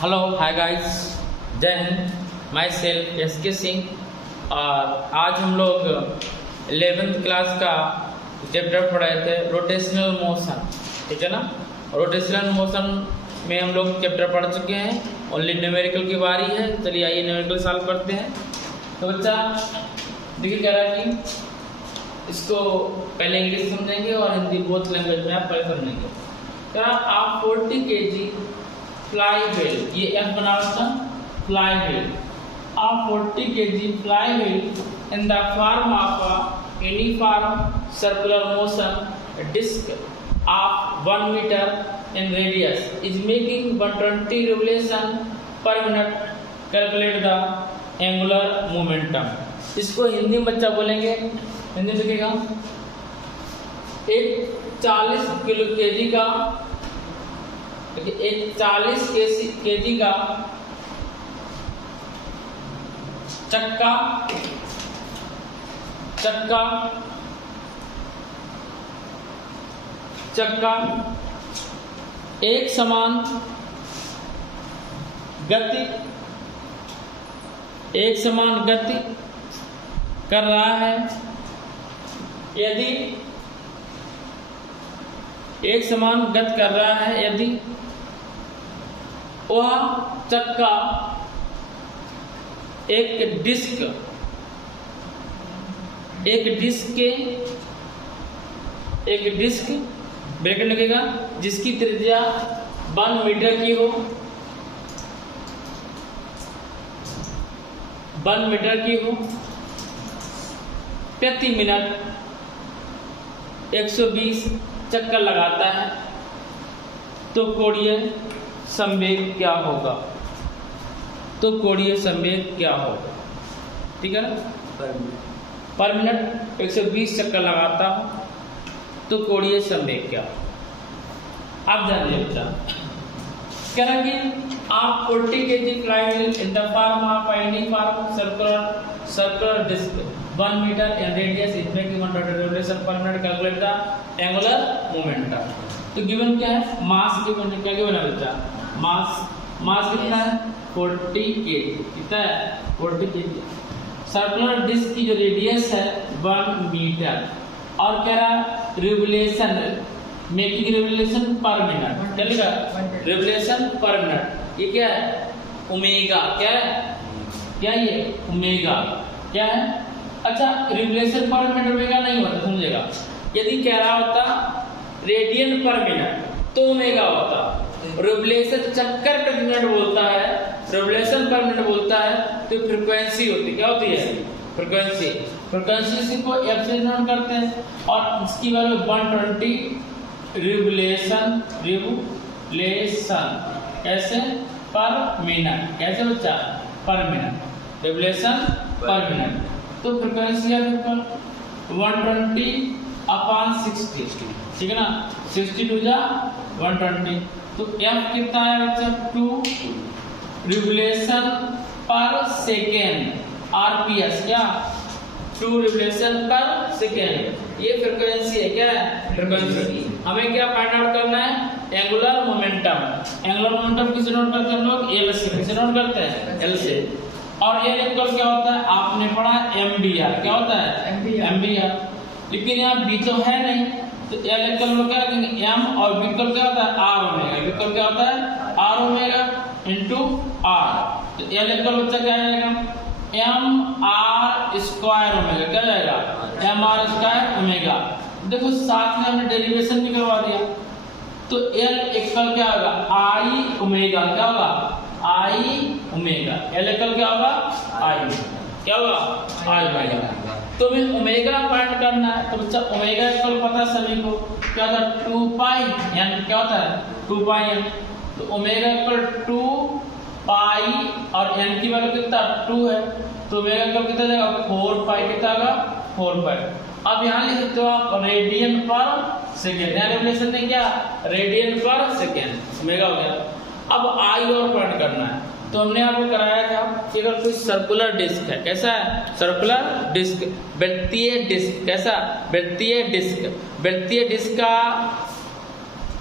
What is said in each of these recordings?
Hello hi guys, जय Hind. My self SK. Singh. और आज हम लोग 11th क्लास का चैप्टर पढ़ाए थे रोटेशनल मोशन, ठीक है ना। रोटेशनल मोशन में हम लोग चैप्टर पढ़ चुके हैं, ओनली न्यूमेरिकल की बारी है। चलिए आइए न्यूमेरिकल सॉल्व करते हैं। तो बच्चा देखिए कह रहा है कि इसको पहले इंग्लिश समझेंगे और हिंदी बोथ लैंग्वेज में आप पहले समझेंगे। कह रहा आप 40 kg फ्लाई व्हील, ये एफ बना था fly wheel, a 40 kg fly wheel in the form of a uniform circular motion disc of 1 meter in radius is making 120 revolution per minute. Calculate the angular momentum. इसको हिंदी में बच्चा बोलेंगे, हिंदी में लिखेगा एक 40 किलो केजी का, एक 40 केजी का चक्का एक समान गति कर रहा है यदि एक समान गति कर रहा है यदि वह चक्का एक डिस्क ब्रैकेट लगेगा जिसकी त्रिज्या 1 मीटर की हो, 1 मीटर की हो, प्रति मिनट 120 चक्कर लगाता है, तो कोणीय संवेग क्या होगा? ठीक है ना। पर मिनट 120 चक्कर लगाता हूं तो कोणीय संवेग क्या होगा? आप जानिए बच्चा। करेंगे आप 40 kg flywheel in the form of uniform circular disc 1 metre in radius is making 120 revolution per minute. Calculate the angular momentum. तो गिवन क्या है? मास गिवन है। क्या गिवन है बच्चा? मास कितना है? 40 kg। कितना है? 40 kg। सर्कुलर डिस्क की जो रेडियस है 1 मीटर और कह रहा revolution, making revolution per minute. क्या लिखा? Revolution per minute. ये क्या है? ओमेगा। क्या है? क्या ये ओमेगा क्या है? अच्छा, रिवोल्यूशन पर मिनट ओमेगा नहीं होता, समझेगा। यदि कह रहा होता रेडियन पर मिनट तो ओमेगा होता। रिवोल्यूशन चक्कर प्रति मिनट बोलता है, रिवोल्यूशन पर मिनट बोलता है तो फ्रीक्वेंसी होती। क्या होती है? फ्रीक्वेंसी को एफ से नोट करते हैं और इसकी वैल्यू 120 रिवोल्यूशन कैसे? पर मिनट। कैसे बच्चा? पर मिनट, रिवोल्यूशन पर मिनट। तो फ्रीक्वेंसी है 120/60, ठीक है ना। 60 टू जा 120, तो एफ कितना है बच्चा? 2 रिवोल्यूशन पर सेकेंड, आरपीएस। क्या? 2 रिवोल्यूशन पर सेकेंड। ये फ्रीक्वेंसी है। क्या है? फ्रीक्वेंसी। हमें क्या फाइंड आउट करना है? Angular momentum. एंगुलर मोमेंटम किसे नोट करते हैं हम लोग? एल से। किसे नोट करते हैं? एल से। और ये इक्वल क्या होता है? आपने पढ़ा एमबीआर। क्या होता है? एमबीआर। लेकिन यहाँ बी तो है नहीं, तो एल इक्वल में क्या रखेंगे? एम और बी इक्वल क्या होता है? R omega. इक्वल क्या होता है? R omega into R. तो एल इक्वल बच्चा क्या आएगा? M are square omega. क्या जाएगा? M are square omega. देखो साथ में हमने डेरिवेशन भी करवा दिया, तो एल इक्वल क्या होगा? आई ओमेगा। क्या होगा? आई ओमेगा। एल इक्वल क्या होगा? आई। क्या होगा? आई ओमेगा। तो हमें ओमेगा फाइंड करना है, तो बच्चा ओमेगा इक्वल पता है सभी को। क्या होता है? 2 पाई यानी क्या होता है? 2 पाई एन। तो ओमेगा इक्वल 2 पाई और एन की वैल्यू कितना? 2 है, तो ओमेगा इक्वल कितना जाएगा? 4 पाई। कितना आएगा? 4 पाई। अब यहाँ लिख सकते हो आप रेडियन पर सेकेंड। यहाँ रिवोल्यूशन ने क्या? रेडियन पर सेकेंड। ओमेगा हो गया। अब आई और फाइंड करना है, तो हमने आपको कराया था कि अगर कोई सर्कुलर डिस्क है। कैसा है? सर्कुलर डिस्क, वृत्तीय डिस्क। कैसा? वृत्तीय डिस्क। वृत्तीय डिस्क का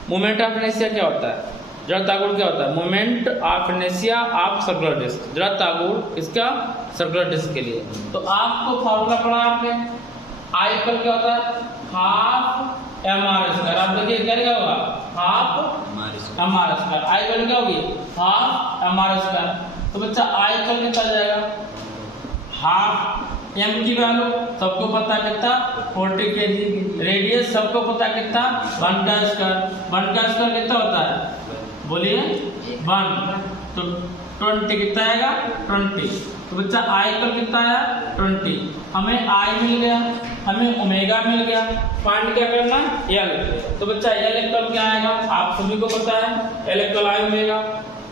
मोमेंट ऑफ इनर्शिया क्या होता है? जड़ता गुण क्या होता है? Moment of inertia of circular disc, जड़ता गुण इसका सर्कुलर डिस्क के लिए। तो आपको फॉर्मूला पढ़ा आपने, आई इक्वल क्या होता है? Half m are square. आप देखिए क्या होगा? Half m are square. I equal क्या होगी? Half m are square. तो बच्चा आई इक्वल कितना जाएगा? हाफ एम की वैल्यू सबको पता कितना? 40 kg। रेडियस सबको पता कितना? 1 का स्क्वायर। 1 का स्क्वायर कितना होता है? बोलिए 1। तो 20 कितना आएगा? 20। तो बच्चा आई इक्वल कितना आया? 20। हमें आई मिल गया, हमें ओमेगा मिल गया। फाइंड क्या करना? एल। तो बच्चा एल इक्वल क्या आएगा? आप सभी को पता है, एल इक्वल आई ओमेगा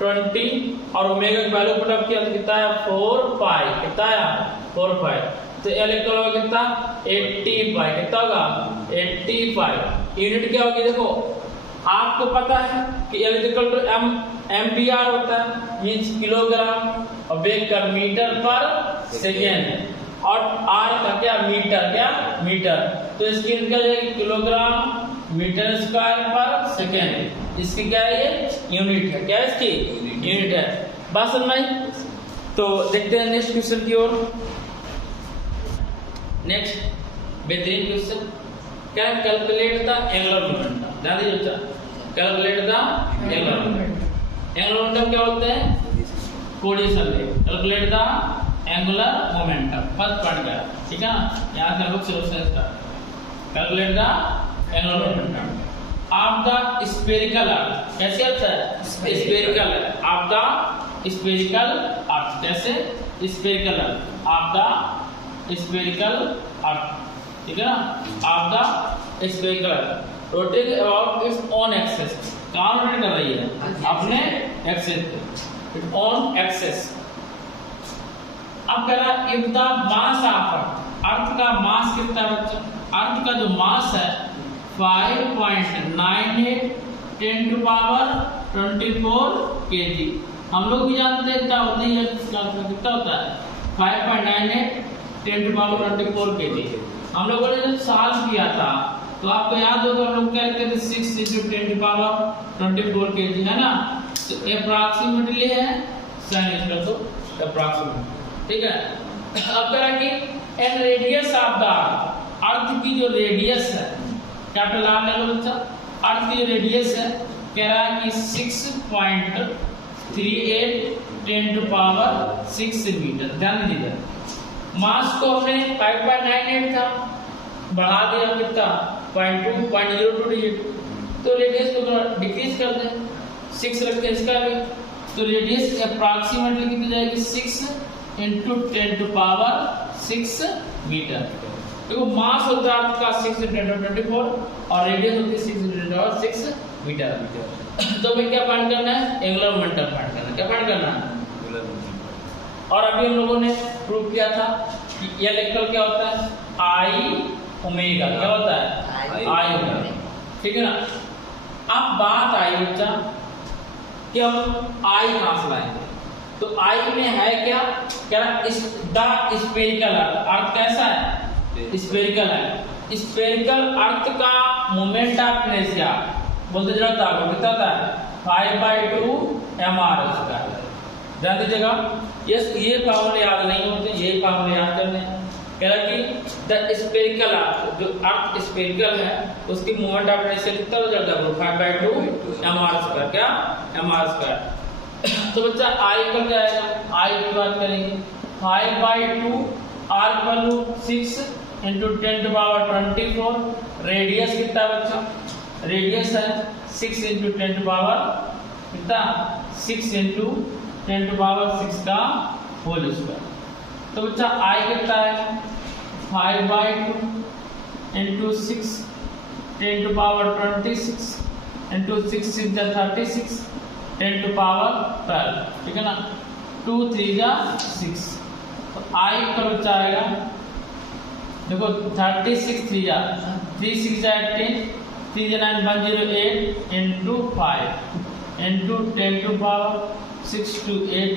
20 और ओमेगा की वैल्यू पुट अप किया तो कितना है? 4 पाई। कितना आया? 4 पाई। तो एल इक्वल होगा कितना? 85। कितना होगा? 85। यूनिट क्या होगी? देखो आपको पता है कि एल इक्वल टू एम्पियर होता है, मींस किलोग्राम, और वेग का मीटर पर सेकेंड, और आर का क्या? मीटर। क्या? मीटर। तो इसकी यूनिट क्या जाएगी? किलोग्राम मीटर स्क्वायर पर सेकेंड। इसकी क्या है? ये यूनिट है। क्या है इसकी? यूनिट है। बात समझ में आई? तो देखते हैं नेक्स्ट क्वेश्चन की ओर। नेक्स्ट बेहतरीन क्वेश्चन क्या? Calculate the angular momentum. ध्यान दीजिए बच्चा, calculate the angular momentum. Angular momentum क्या बोलते हैं? कोणीय संवेग। Calculate the angular momentum first point का, ठीक है ना? यहाँ से बुक से calculate the angular momentum of the spherical earth. कैसे होता है? Spherical of the spherical earth. कैसे? Spherical earth of the spherical earth, ठीक है ना? Of the spherical earth rotate about its own axis. कहाँ रोटेट कर रही है? अपने एक्सिस पे, इट्स ओन एक्सिस। अब कह रहा है if the mass of earth का मास कितना है बच्चा? अर्थ का जो मास है 5.98 10 टू पावर 24 kg। हम लोग भी जानते हैं क्या होती है, कितना होता है? 5.98 10 टू पावर 24 kg। हम लोगों ने जब सॉल्व किया था तो आपको याद होगा हम लोग क्या लिखते थे? 6 × 10 टू पावर 24 kg, है ना? तो अप्रॉक्सीमेटली है साइन इसका, तो अप्रॉक्सीमेटली, ठीक है। अब कह रहा है कि an radius of the earth की जो रेडियस है, कैपिटल आर ले लो बच्चा, अर्थ की जो रेडियस है कह रहा है कि 6.38 10 टू पावर 6 मीटर। ध्यान दीजिए, मास को हमने 5.98 था, बढ़ा दिया कितना? 0.02 तो रेडियस को थोड़ा डिक्रीज कर दें, 6 रखते हैं इसका भी, तो रेडियस अप्रॉक्सीमेटली कितनी जाएगी? 6 × 10 टू पावर 6 मीटर। देखो मास होता है आपका 6 × 10⁻²4 और रेडियस होती है 6 × 10⁻6 मीटर। तो हमें क्या फाइंड करना है? एंगुलर मोमेंटम फाइंड करना है। क्या फाइंड करना है? और अभी हम लोगों ने प्रूव किया था कि एल इक्वल क्या होता है? आई ओमेगा। क्या होता है? आई ओमेगा, ठीक है ना? अब बात आई बच्चा कि हम आई कहां से लाएंगे? तो आई में है क्या? क्या द स्फेरिकल अर्थ। अर्थ कैसा है? स्फेरिकल है। स्फेरिकल अर्थ का मोमेंट ऑफ इनर्शिया बोलते जरा था कितना था? 5/2 mr²। ध्यान दीजिएगा, ये फॉर्मूले याद नहीं होते, ये फॉर्मूले याद करने हैं। कह रहा कि द स्फेरिकल अर्थ, जो अर्थ स्फेरिकल है उसकी मोमेंट ऑफ इनर्शिया कितना हो जाता है? 5/2 mr²। क्या? mr²। तो बच्चा आई इक्वल क्या आएगा? आई की बात करेंगे 5/2 r equal 6 × 10 to power 24। Radius कितना बच्चा? रेडियस है 6 × 10 टू पावर कितना? 6 × 10 टू पावर 6 का होल स्क्वायर। तो बच्चा आई कितना है? 5/2 × 6 10 टू पावर 26 × 6 6 36 10 टू पावर 12, ठीक है ना? 2 3 6। तो आई का बच्चा आएगा देखो 36 3 6 10 3 9 108 × 5 × 10 टू पावर 6 to 8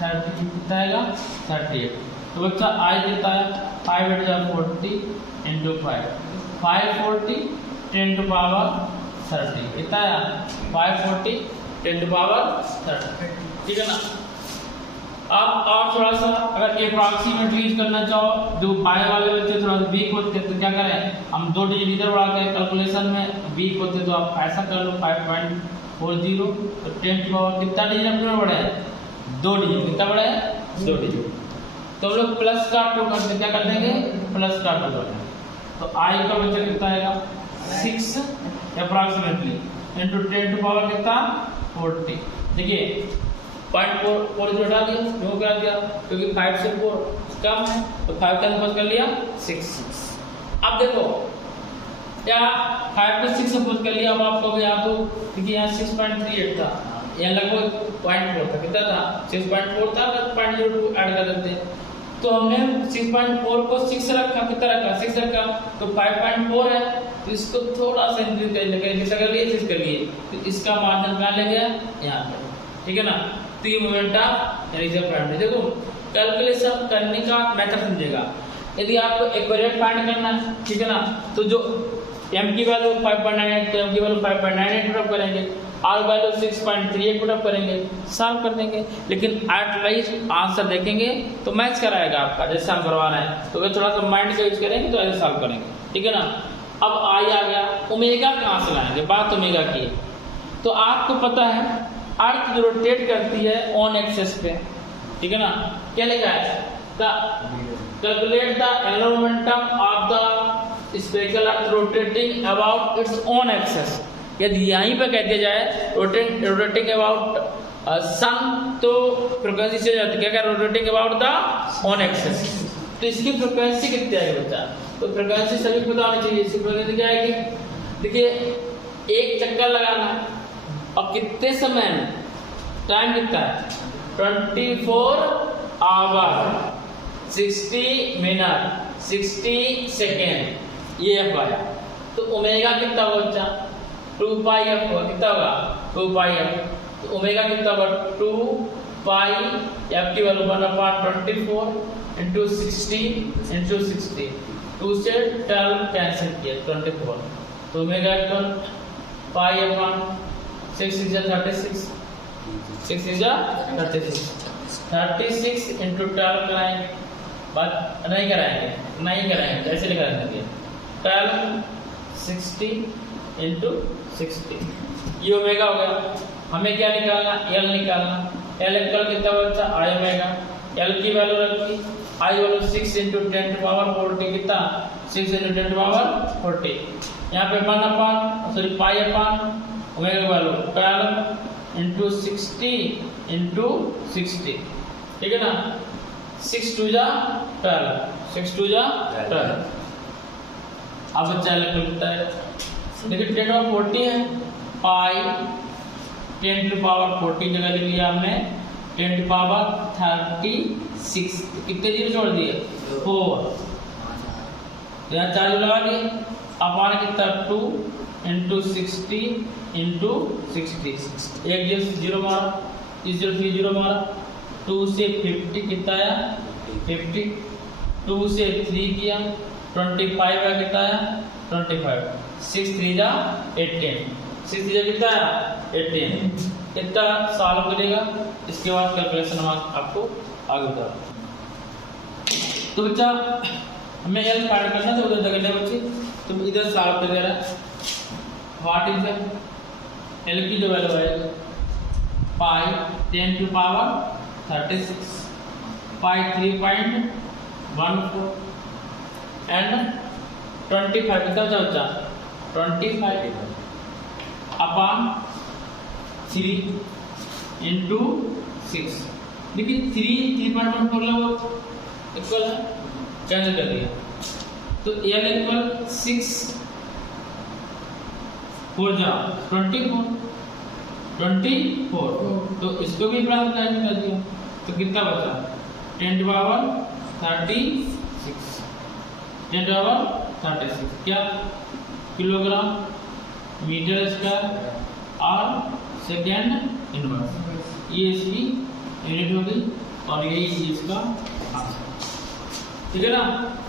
30 कितना आएगा? 38। तो बच्चा आई कितना है? 5 × 40 × 5 540 10 टू पावर 30 कितना आया? 540 10 टू पावर 30, ठीक है ना। अब और थोड़ा सा अगर अप्रॉक्सीमेट यूज करना चाहो, जो पाए वाले बच्चे थोड़ा वीक होते हैं तो क्या करें, हम 2 डिजिट इधर बढ़ा के कैलकुलेशन में वीक होते तो आप ऐसा कर लो 5.40, तो 10 टू पावर कितना डिजिट अपने बढ़े है, 2 डिजिट, कितना बढ़ा है 2 डिजिट। तो हम लोग प्लस का 2 करते क्या कर देंगे, प्लस का 2 कर देंगे, तो आई का बच्चा कितना आएगा 6 अप्रॉक्सीमेटली इंटू 10 टू पावर कितना 40। देखिए 0.4 हटा दिया, क्यों करा दिया, क्योंकि 5 से 4 कम है, तो 5 का सपोज कर लिया 6। अब देखो क्या 5 को 6 सपोज कर लिया, अब आपको यहाँ तो देखिए यहाँ 6.38 था, यहाँ लगभग 0.4 था, कितना था 6.4 था, 0.02 ऐड कर देते, तो हमने 6.4 को 6 रखा, कितना रखा 6 रखा, तो 5.4 है, तो इसको थोड़ा सा इंक्रीज कर लेंगे, कितना कर लिए 6 कर लिए, तो इसका मार्जिन कहाँ ले गया यहाँ पर, ठीक है ना। तो ये मोमेंट ऑफ इनर्शिया फाइंड, देखो कैलकुलेशन करने का मेथड समझेगा। यदि आपको एक्यूरेट फाइंड करना है, ठीक है ना, तो जो m की वैल्यू 5.98, तो m की वैल्यू 5.98 पुट अप करेंगे, r वैल्यू 6.38 पुट अप करेंगे, सॉल्व कर देंगे। लेकिन एटलीस्ट आंसर देखेंगे तो मैच कराएगा आपका, जैसे हम करवा रहे हैं, तो थोड़ा सा माइंड का यूज करेंगे तो ऐसे सॉल्व करेंगे, ठीक है ना। अब आई आ गया, ओमेगा कहाँ से लाएंगे, बात ओमेगा की, तो आपको पता है अर्थ जो रोटेट करती है ऑन एक्सिस पे, ठीक है ना, क्या लिखा है, calculate the angular momentum of the spherical earth rotating about its own axis. यदि यहीं पे कह दिया जाए रोटेटिंग अबाउट सन, तो फ्रीक्वेंसी से जाती है क्या, rotating about the on axis, तो इसकी फ्रीक्वेंसी कितनी आएगी बच्चा, तो फ्रीक्वेंसी सभी को पता होनी चाहिए, इसकी फ्रीक्वेंसी क्या आएगी, देखिए एक चक्कर लगाना और कितने समय में, टाइम कितना है 24 आवर 60 मिनट 60 सेकेंड, ये एफ आया। तो ओमेगा कितना होगा बच्चा 2 पाई एफ होगा, कितना होगा 2 पाई एफ, तो ओमेगा कितना होगा 2 पाई एफ की वैल्यू 1/24 इंटू 60 इंटू 60, 2 से 12 कैंसिल किया 24, तो omega equal pi upon 6 is 36, 6 is 36 into 12 कराएंगे, बात नहीं कराएंगे, ऐसे लिखा देंगे 12 60 इंटू 60, ये ओमेगा हो गया। हमें क्या निकालना, एल निकालना, एल इक्वल कितना बच्चा आई ओमेगा, एल की वैल्यू रखी, I value 6 into 10 to power 40, कितना 6 इंटू 10 टू पावर 40, यहाँ पे 1/, pi upon omega value 12 into 60 into 60, ठीक है ना, 6 2 जा 12, 6 2 जा 12। अब बच्चा लगता है, देखिए 10 टू 40 है, पाई 10 टू पावर 40 जगह लिख लिया हमने 10 टू पावर 36, कितने जीरो छोड़ दिए 4, यहाँ 4 लगा दिए, अपॉन कितना 2 इंटू 60 इंटू 60, एक जीरो मारा, इस जीरो 3 जीरो मारा, 2 से 50 कितना आया 50, 2 से 3 किया 25 है, कितना आया 25, 6 3 जा 18, 6 3 जा कितना आया 18, कितना सॉल्व करेगा, इसके बाद कैलकुलेशन हम आपको आगे बता। तो बच्चा हमें एल फाइंड करना था, उधर जगह बच्चे तुम इधर सॉल्व कर दे रहा है, व्हाट इज एल की जो वैल्यू आएगी पाई 10 टू पावर 36, पाई 3.14 एंड 25 कितना बचा 25 अपॉन 3 इंटू 6, देखिए 3.14 लोग इक्वल है, कैंसिल कर दिया, तो एल इक्वल 6 4 जा 24, तो इसको भी प्राप्त कर दिया, तो कितना बचा 10 टू पावर 36, 10 टू पावर 36 क्या किलोग्राम मीटर स्क्वायर और सेकेंड इनवर्स, ये इसकी यूनिट होगी और यही इसका आंसर, ठीक है ना,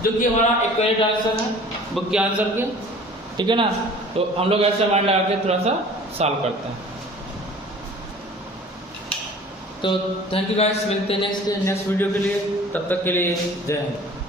जो कि हमारा एक्यूरेट आंसर है बुक के आंसर के, ठीक है ना। तो हम लोग ऐसे माइंड लगा के थोड़ा सा सॉल्व करते हैं। तो थैंक यू गाइस, मिलते हैं नेक्स्ट वीडियो के लिए, तब तक के लिए जय हिंद।